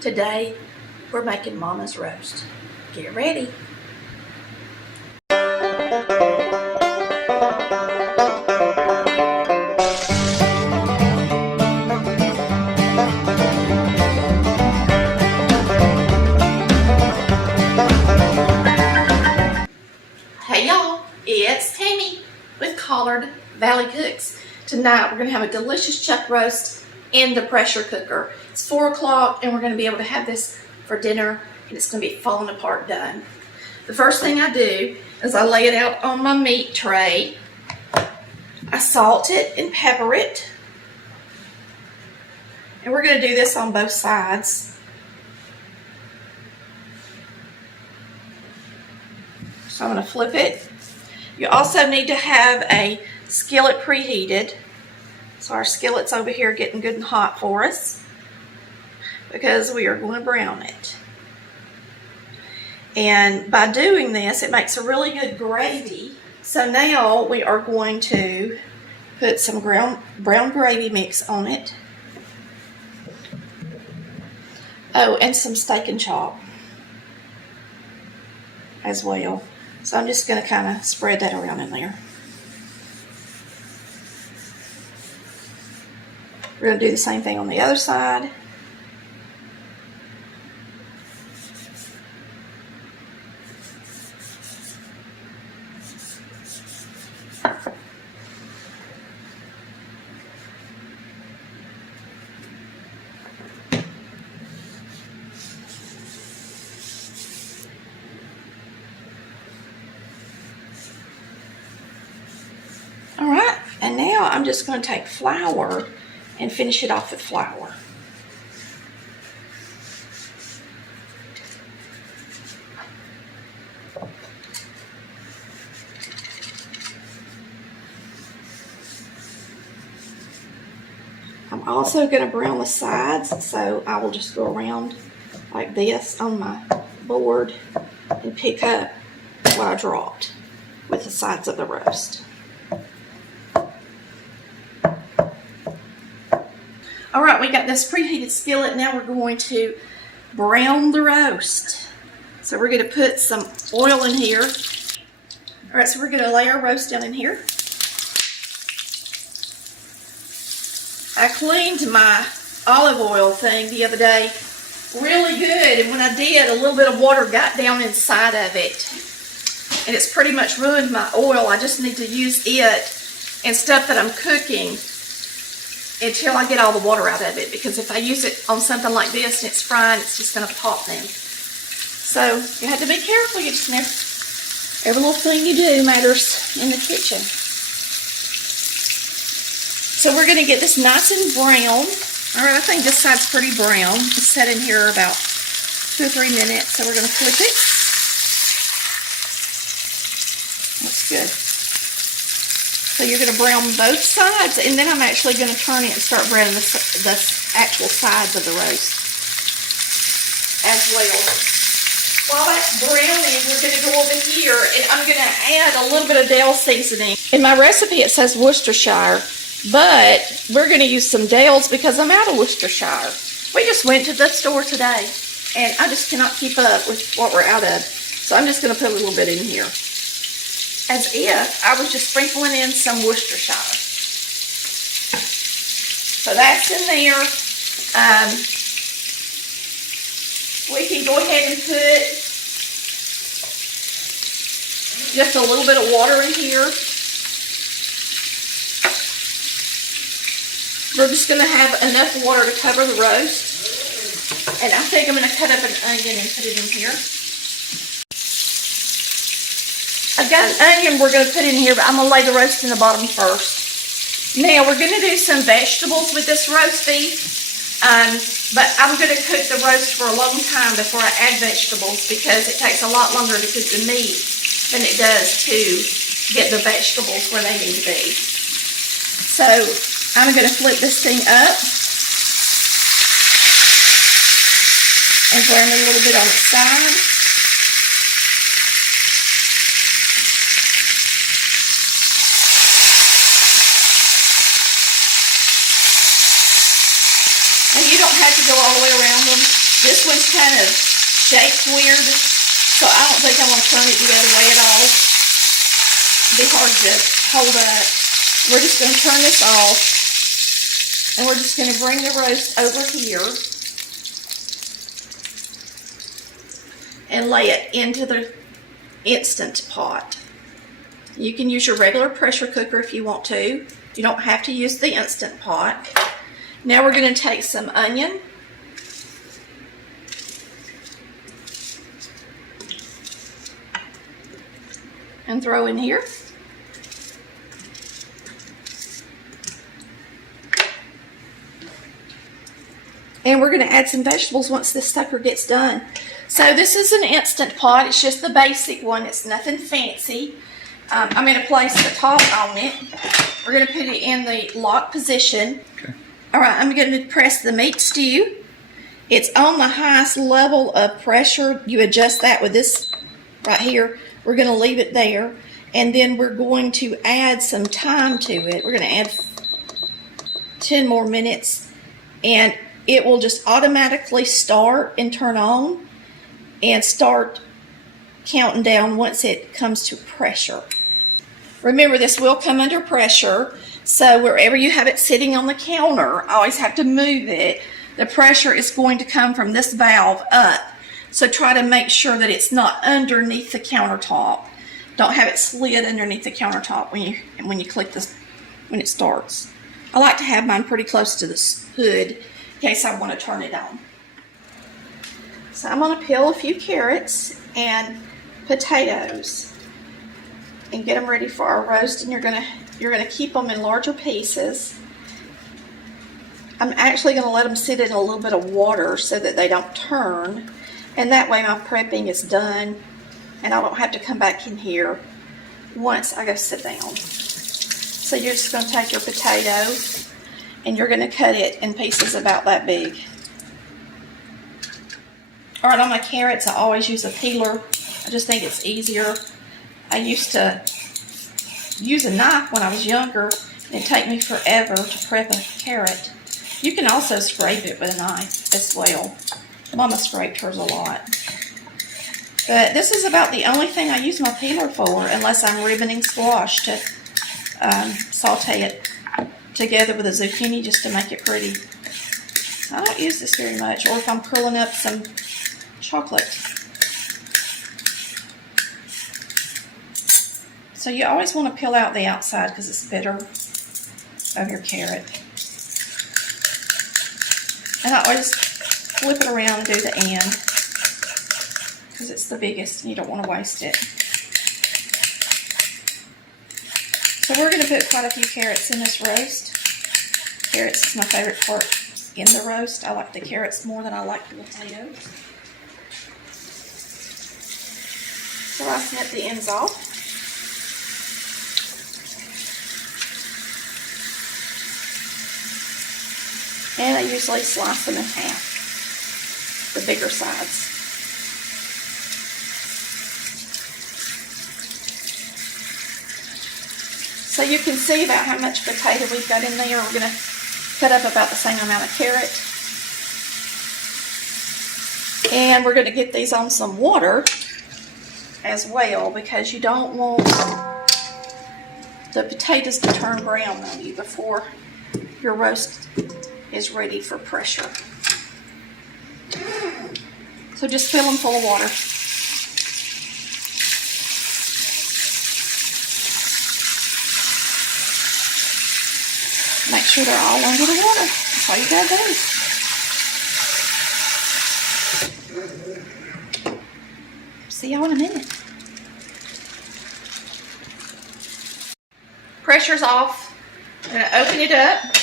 Today, we're making Mama's roast. Get ready. Hey y'all, it's Tammy with Collard Valley Cooks. Tonight, we're gonna have a delicious chuck roast in the pressure cooker. It's 4 o'clock and we're gonna be able to have this for dinner and it's gonna be falling apart done. The first thing I do is I lay it out on my meat tray. I salt it and pepper it. And we're gonna do this on both sides. So I'm gonna flip it. You also need to have a skillet preheated. So our skillet's over here getting good and hot for us because we are going to brown it. And by doing this, it makes a really good gravy. So now we are going to put some brown gravy mix on it. Oh, and some steak and chop as well. So I'm just going to kind of spread that around in there. We're going to do the same thing on the other side. All right, and now I'm just going to take flour and finish it off with flour. I'm also going to brown the sides, so I will just go around like this on my board and pick up what I dropped with the sides of the roast. All right, we got this preheated skillet. Now we're going to brown the roast. So we're going to put some oil in here. All right, so we're going to lay our roast down in here. I cleaned my olive oil thing the other day really good, and when I did, a little bit of water got down inside of it. And it's pretty much ruined my oil. I just need to use it in stuff that I'm cooking until I get all the water out of it, because if I use it on something like this and it's frying, it's just going to pop then. So you have to be careful. You just never, every little thing you do matters in the kitchen. So we're going to get this nice and brown. All right, I think this side's pretty brown. It's set in here about 2 or 3 minutes. So we're going to flip it. Looks good. So you're going to brown both sides, and then I'm actually going to turn it and start browning the actual sides of the roast as well. While that's browning, we're going to go over here, and I'm going to add a little bit of Dale seasoning. In my recipe, it says Worcestershire, but we're going to use some Dale's because I'm out of Worcestershire. We just went to the store today, and I just cannot keep up with what we're out of. So I'm just going to put a little bit in here, as if I was just sprinkling in some Worcestershire. So that's in there. We can go ahead and put just a little bit of water in here. We're just going to have enough water to cover the roast. And I think I'm going to cut up an onion and put it in here. I've got an onion we're going to put in here, but I'm going to lay the roast in the bottom first. Now, we're going to do some vegetables with this roast beef, but I'm going to cook the roast for a long time before I add vegetables because it takes a lot longer to cook the meat than it does to get the vegetables where they need to be. So, I'm going to flip this thing up and brown it a little bit on its side. And you don't have to go all the way around them. This one's kind of shaped weird, so I don't think I want to turn it the other way at all. It'd be hard to hold up. We're just going to turn this off, and we're just going to bring the roast over here and lay it into the Instant Pot. You can use your regular pressure cooker if you want to. You don't have to use the Instant Pot. Now we're going to take some onion, and throw in here. And we're going to add some vegetables once this sucker gets done. So this is an Instant Pot. It's just the basic one. It's nothing fancy. I'm going to place the top on it. We're going to put it in the lock position. Okay. All right, I'm going to press the meat stew. It's on the highest level of pressure. You adjust that with this right here. We're going to leave it there. And then we're going to add some time to it. We're going to add 10 more minutes. And it will just automatically start and turn on and start counting down once it comes to pressure. Remember, this will come under pressure, so wherever you have it sitting on the counter, always have to move it. The pressure is going to come from this valve up, so try to make sure that it's not underneath the countertop. Don't have it slid underneath the countertop when you click this when it starts. I like to have mine pretty close to the hood in case I want to turn it on. So I'm going to peel a few carrots and potatoes and get them ready for our roast, and you're gonna keep them in larger pieces. I'm actually going to let them sit in a little bit of water so that they don't turn, and that way my prepping is done and I don't have to come back in here once I go sit down. So you're just going to take your potato and you're going to cut it in pieces about that big. All right, on my carrots I always use a peeler. I just think it's easier. I used to use a knife when I was younger, and it'd take me forever to prep a carrot. You can also scrape it with a knife as well. Mama scraped hers a lot. But this is about the only thing I use my peeler for, unless I'm ribboning squash to saute it together with a zucchini just to make it pretty. I don't use this very much, or if I'm curling up some chocolate. So you always want to peel out the outside because it's bitter of your carrot. And I always flip it around and do the end because it's the biggest and you don't want to waste it. So we're going to put quite a few carrots in this roast. Carrots is my favorite part in the roast. I like the carrots more than I like the potatoes. So I snip the ends off. And I usually slice them in half, the bigger sides. So you can see about how much potato we've got in there. We're going to cut up about the same amount of carrot. And we're going to get these on some water as well, because you don't want the potatoes to turn brown on you before your roast is ready for pressure. So just fill them full of water. Make sure they're all under the water. That's all you gotta do. See y'all in a minute. Pressure's off. I'm gonna open it up.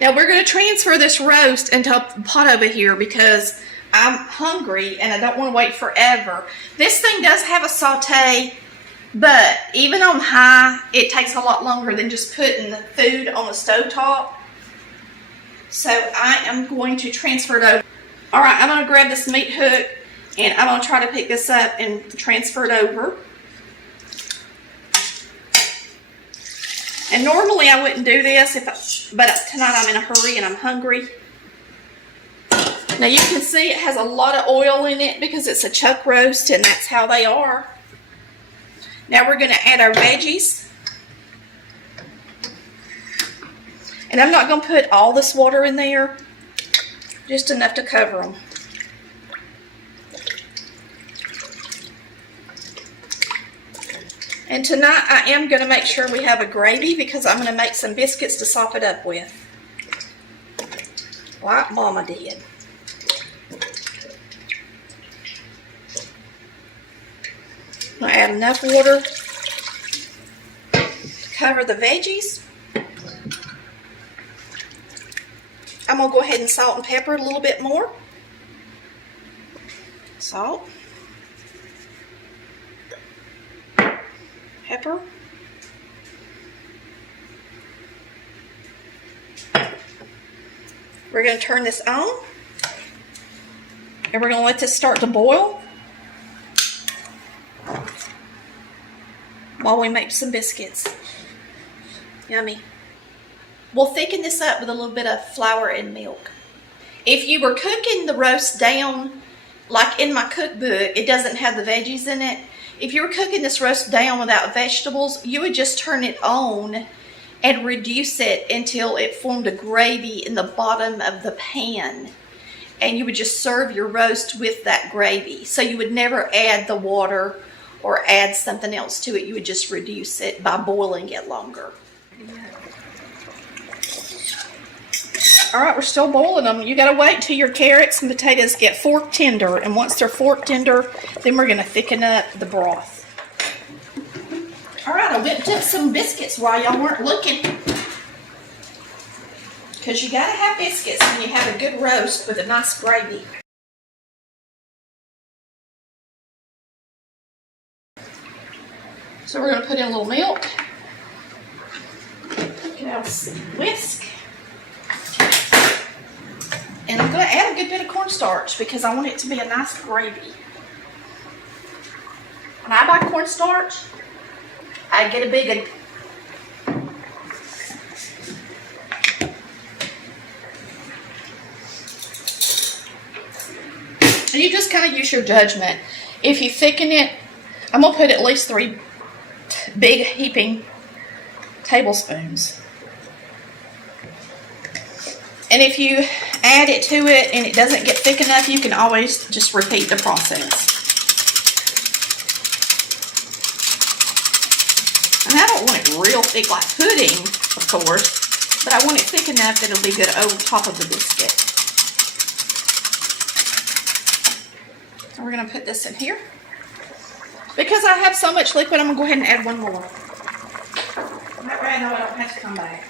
Now we're going to transfer this roast into a pot over here because I'm hungry and I don't want to wait forever. This thing does have a saute, but even on high, it takes a lot longer than just putting the food on the stovetop. So I am going to transfer it over. All right, I'm going to grab this meat hook and I'm going to try to pick this up and transfer it over. And normally I wouldn't do this, but tonight I'm in a hurry and I'm hungry. Now you can see it has a lot of oil in it because it's a chuck roast and that's how they are. Now we're going to add our veggies. And I'm not going to put all this water in there, just enough to cover them. And tonight I am going to make sure we have a gravy because I'm going to make some biscuits to sop it up with, like Mama did. I'm going to add enough water to cover the veggies. I'm going to go ahead and salt and pepper it a little bit more. Salt. Pepper. We're going to turn this on. And we're going to let this start to boil while we make some biscuits. Yummy. We'll thicken this up with a little bit of flour and milk. If you were cooking the roast down, like in my cookbook, it doesn't have the veggies in it. If you were cooking this roast down without vegetables, you would just turn it on and reduce it until it formed a gravy in the bottom of the pan. And you would just serve your roast with that gravy. So you would never add the water or add something else to it. You would just reduce it by boiling it longer. All right, we're still boiling them. You gotta wait till your carrots and potatoes get fork tender. And once they're fork tender, then we're gonna thicken up the broth. All right, I whipped up some biscuits while y'all weren't looking. Because you gotta have biscuits when you have a good roast with a nice gravy. So we're gonna put in a little milk. Get out a whisk. And I'm going to add a good bit of cornstarch because I want it to be a nice gravy. When I buy cornstarch, I get a big one. And you just kind of use your judgment. If you thicken it, I'm going to put at least 3 big heaping tablespoons. And if you add it to it and it doesn't get thick enough, you can always just repeat the process. And I don't want it real thick like pudding, of course, but I want it thick enough that it'll be good over top of the biscuit. So we're going to put this in here. Because I have so much liquid, I'm going to go ahead and add one more. That way I know I don't have to come back.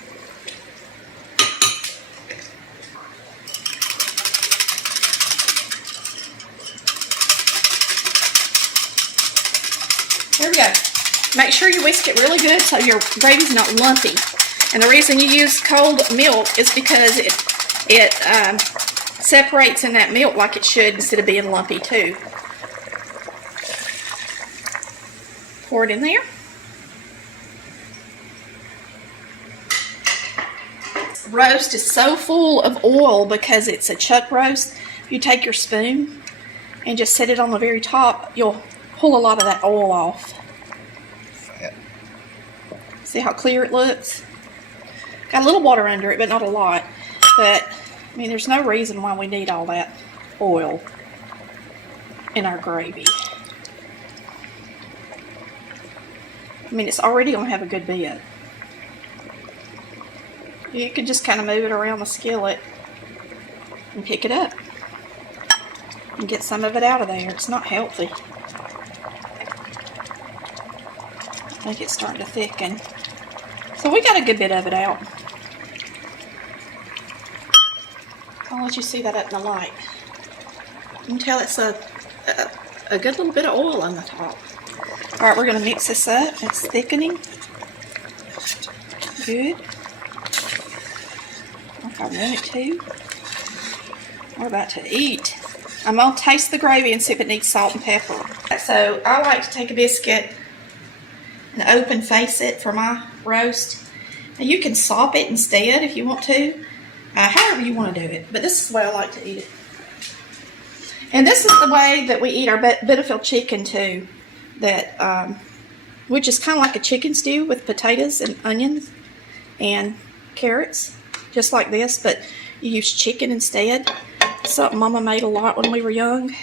There we go. Make sure you whisk it really good so your gravy's not lumpy. And the reason you use cold milk is because it separates in that milk like it should instead of being lumpy too. Pour it in there. Roast is so full of oil because it's a chuck roast. If you take your spoon and just set it on the very top, you'll pull a lot of that oil off. See how clear it looks? Got a little water under it, but not a lot. But, I mean, there's no reason why we need all that oil in our gravy. I mean, it's already going to have a good bit. You could just kind of move it around the skillet and pick it up and get some of it out of there. It's not healthy. I think it's starting to thicken. So we got a good bit of it out. I'll let you see that up in the light. You can tell it's a good little bit of oil on the top. All right, we're going to mix this up. It's thickening. Good. Like I want it to. We're about to eat. I'm going to taste the gravy and see if it needs salt and pepper. So I like to take a biscuit and open face it for my roast Now you can sop it instead if you want to, however you want to do it. But this is the way I like to eat it. And this is the way that we eat our Bitterfield chicken too. That, which is kind of like a chicken stew with potatoes and onions and carrots, just like this. But you use chicken instead. Something Mama made a lot when we were young,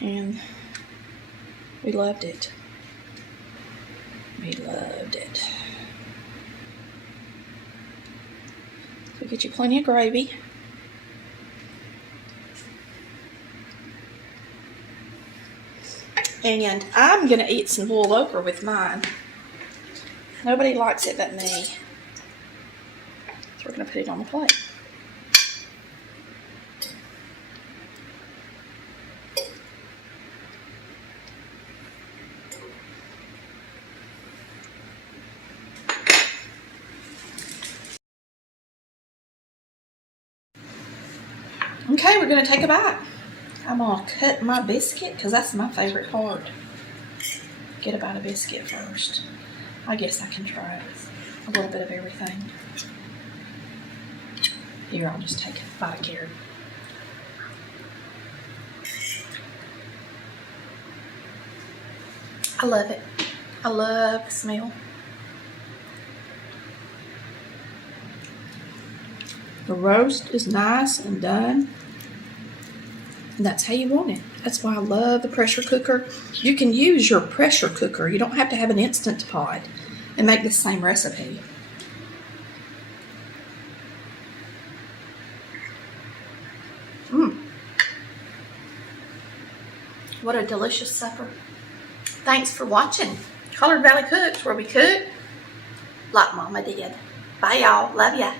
and we loved it. We loved it. So get you plenty of gravy. And I'm going to eat some boiled okra with mine. Nobody likes it but me. So we're going to put it on the plate. Okay, we're going to take a bite. I'm going to cut my biscuit because that's my favorite part. Get a bite of biscuit first. I guess I can try a little bit of everything. Here, I'll just take a bite of carrot. I love it. I love the smell. The roast is nice and done. And that's how you want it. That's why I love the pressure cooker. You can use your pressure cooker. You don't have to have an Instant Pot and make the same recipe. What a delicious supper. Thanks for watching Colored Valley Cooks, where we cook like Mama did. Bye, y'all. Love ya.